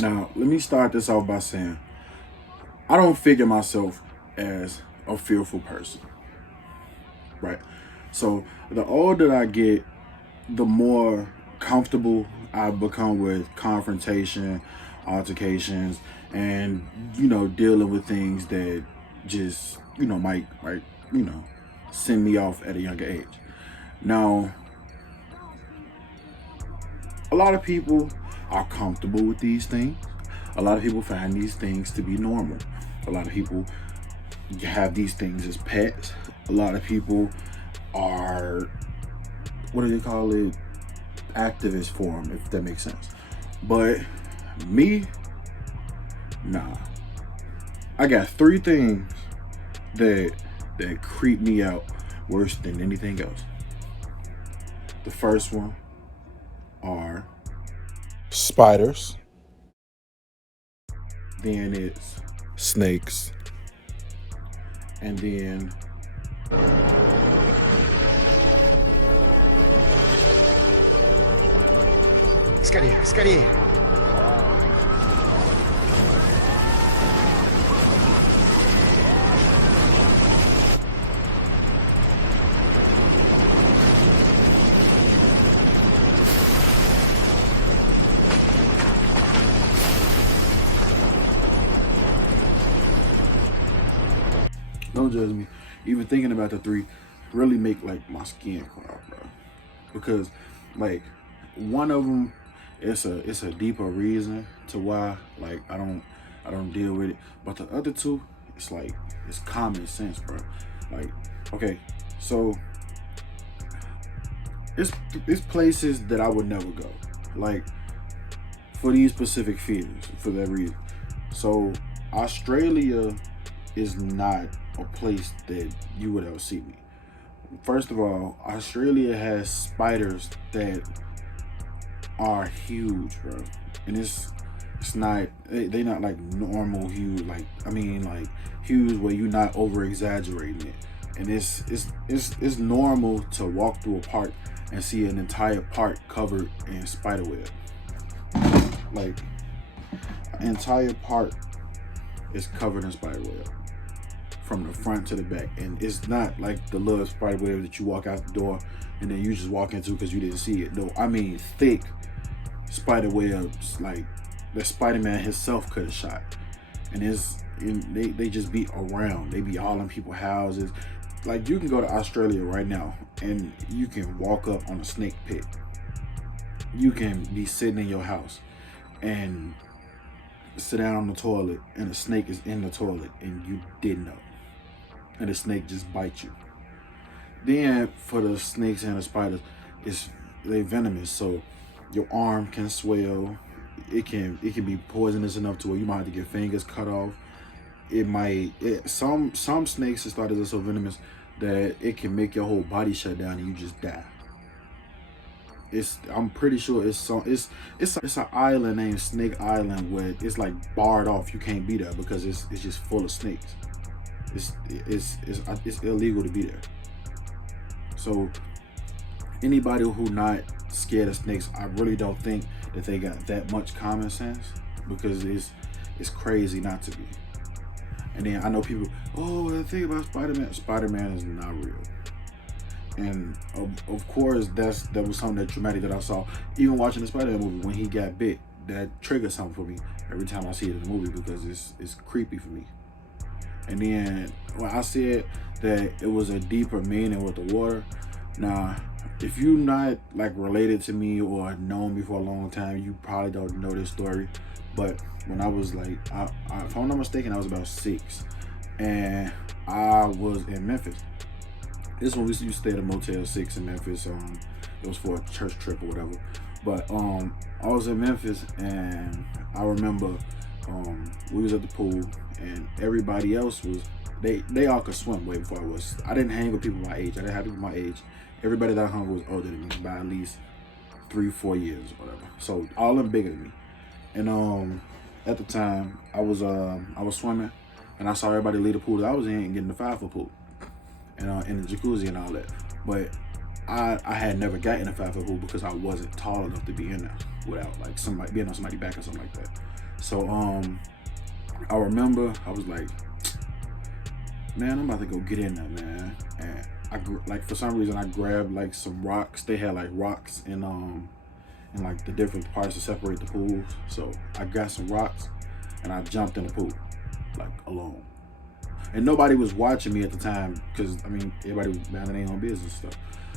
Now, let me start this off by saying I don't figure myself as a fearful person, right? So the older I get, the more comfortable I become with confrontation, altercations, and dealing with things that just might you know send me off at a younger age. Now, a lot of people are comfortable with these things. A lot of people find these things to be normal. A lot of people have these things as pets. A lot of people are, what do they call it, activist for them, if that makes sense. But me, nah. I got three things that creep me out worse than anything else. The first one are spiders. Then it's snakes. And then Скорее, скорее! don't judge me. Even thinking about the three really make like my skin crawl, bro. Because like one of them, it's a deeper reason to why like I don't deal with it. But the other two, it's like it's common sense, bro. Like, okay, so it's places that I would never go. Like for these specific fears, for that reason. So Australia is not a place that you would ever see me. First of all, Australia has spiders that are huge, bro, and it's not they not like normal huge. Like I mean, like huge where you're not over exaggerating it, and it's normal to walk through a park and see an entire park covered in spider web. Like an entire park is covered in spider web from the front to the back, and it's not like the little spider web that you walk out the door and then you just walk into because you didn't see it. No, I mean thick spider webs like that Spider-Man himself could have shot, and they just be around. They be all in people's houses. Like you can go to Australia right now and you can walk up on a snake pit. You can be sitting in your house and sit down on the toilet and a snake is in the toilet and you didn't know, and the snake just bites you. Then for the snakes and the spiders, they venomous, so your arm can swell. It can be poisonous enough to where you might have to get fingers cut off. Some snakes and spiders are so venomous that it can make your whole body shut down and you just die. I'm pretty sure it's an island named Snake Island where it's like barred off. You can't be there because it's just full of snakes. It's illegal to be there. So anybody who not scared of snakes, I really don't think that they got that much common sense, because it's crazy not to be. And then I know people, oh, the thing about Spider-Man is not real. And of course, that was something that traumatic that I saw. Even watching the Spider-Man movie, when he got bit, that triggered something for me every time I see it in the movie, because it's creepy for me. And then when I said that it was a deeper meaning with the water, now if you not like related to me or known me for a long time, you probably don't know this story. But when I was like, if I'm not mistaken, I was about 6, and I was in Memphis. This one we used to stay at a Motel 6 in Memphis. It was for a church trip or whatever. But I was in Memphis, and I remember we was at the pool, and everybody else was they all could swim way before I was. I didn't hang with people my age. I didn't have people my age. Everybody that I hung with was older than me by at least 3-4 years or whatever. So all of them bigger than me. And at the time I was swimming, and I saw everybody leave the pool that I was in and get in the 5-foot pool, and in the jacuzzi and all that. But I had never gotten in a 5-foot pool because I wasn't tall enough to be in there without like somebody being on somebody's back or something like that. So I remember I was like, man, I'm about to go get in there, man. And like for some reason I grabbed like some rocks. They had like rocks in like the different parts to separate the pools. So I got some rocks and I jumped in the pool, like alone. And nobody was watching me at the time because I mean everybody was minding their own business and stuff.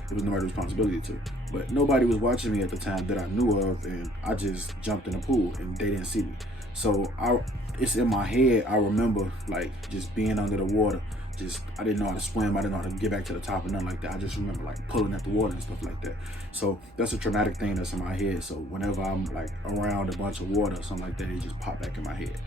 It was nobody's responsibility to. But nobody was watching me at the time that I knew of, and I just jumped in the pool and they didn't see me. So it's in my head. I remember like just being under the water. I didn't know how to swim. I didn't know how to get back to the top and nothing like that. I just remember like pulling at the water and stuff like that. So that's a traumatic thing that's in my head. So whenever I'm like around a bunch of water or something like that, it just pop back in my head.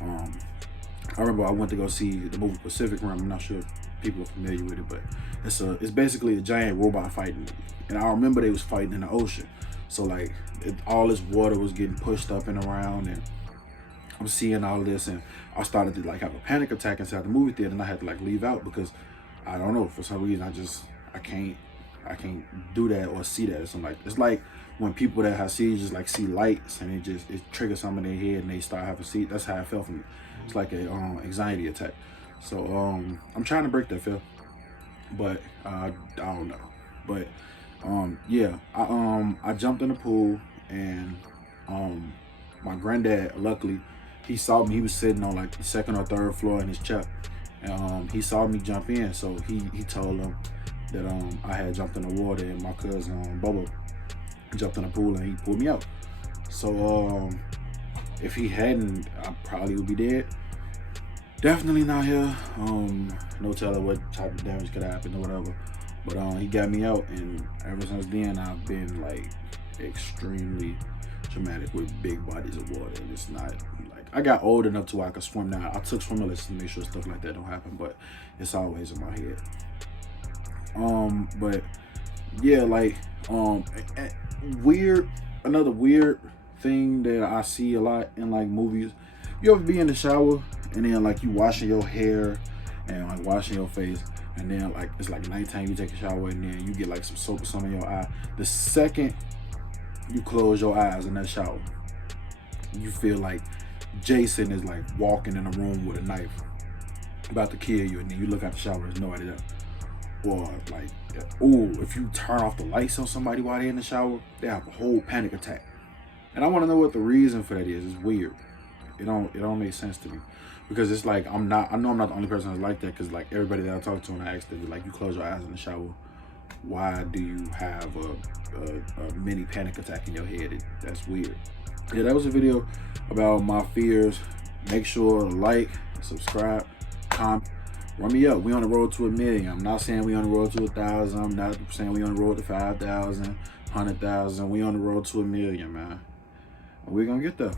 I remember I went to go see the movie Pacific Rim. I'm not sure if people are familiar with it, but it's basically a giant robot fighting movie. And I remember they was fighting in the ocean. So like all this water was getting pushed up and around, and I'm seeing all this, and I started to like have a panic attack inside the movie theater, and I had to like leave out because I don't know, for some reason I can't do that or see that or something like that. It's like when people that have seizures like see lights and it triggers something in their head and they start having seizures. That's how I felt for me. It's like a anxiety attack. So I'm trying to break that fear, but I don't know. But yeah, I jumped in the pool, and my granddad, luckily, he saw me. He was sitting on like the second or third floor in his truck, and he saw me jump in. So he told him that I had jumped in the water, and my cousin Bobo jumped in the pool and he pulled me out. So if he hadn't, I probably would be dead. Definitely not here. No telling what type of damage could happen or whatever. But he got me out, and ever since then I've been like extremely traumatic with big bodies of water. And it's not like I got old enough to where I could swim now. I took swimming lessons to make sure stuff like that don't happen, but it's always in my head. But yeah, like another weird thing that I see a lot in like movies. You ever be in the shower and then like you washing your hair and like washing your face, and then like it's like nighttime, you take a shower and then you get like some soap or something in your eye. The second you close your eyes in that shower, you feel like Jason is like walking in a room with a knife about to kill you, and then you look out the shower, there's nobody there. Or like, if you turn off the lights on somebody while they're in the shower, they have a whole panic attack. And I want to know what the reason for that is. It's weird. It don't make sense to me, because it's like I know I'm not the only person that's like that, because like everybody that I talk to and I ask them, like, you close your eyes in the shower, why do you have a mini panic attack in your head? That's weird. Yeah, that was a video about my fears. Make sure to like, subscribe, comment. Run me up. We on the road to 1 million. I'm not saying we on the road to 1,000. I'm not saying we on the road to 5,000, 100,000. We on the road to 1 million, man. We're gonna get there.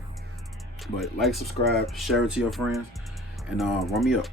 But like, subscribe, share it to your friends, and run me up.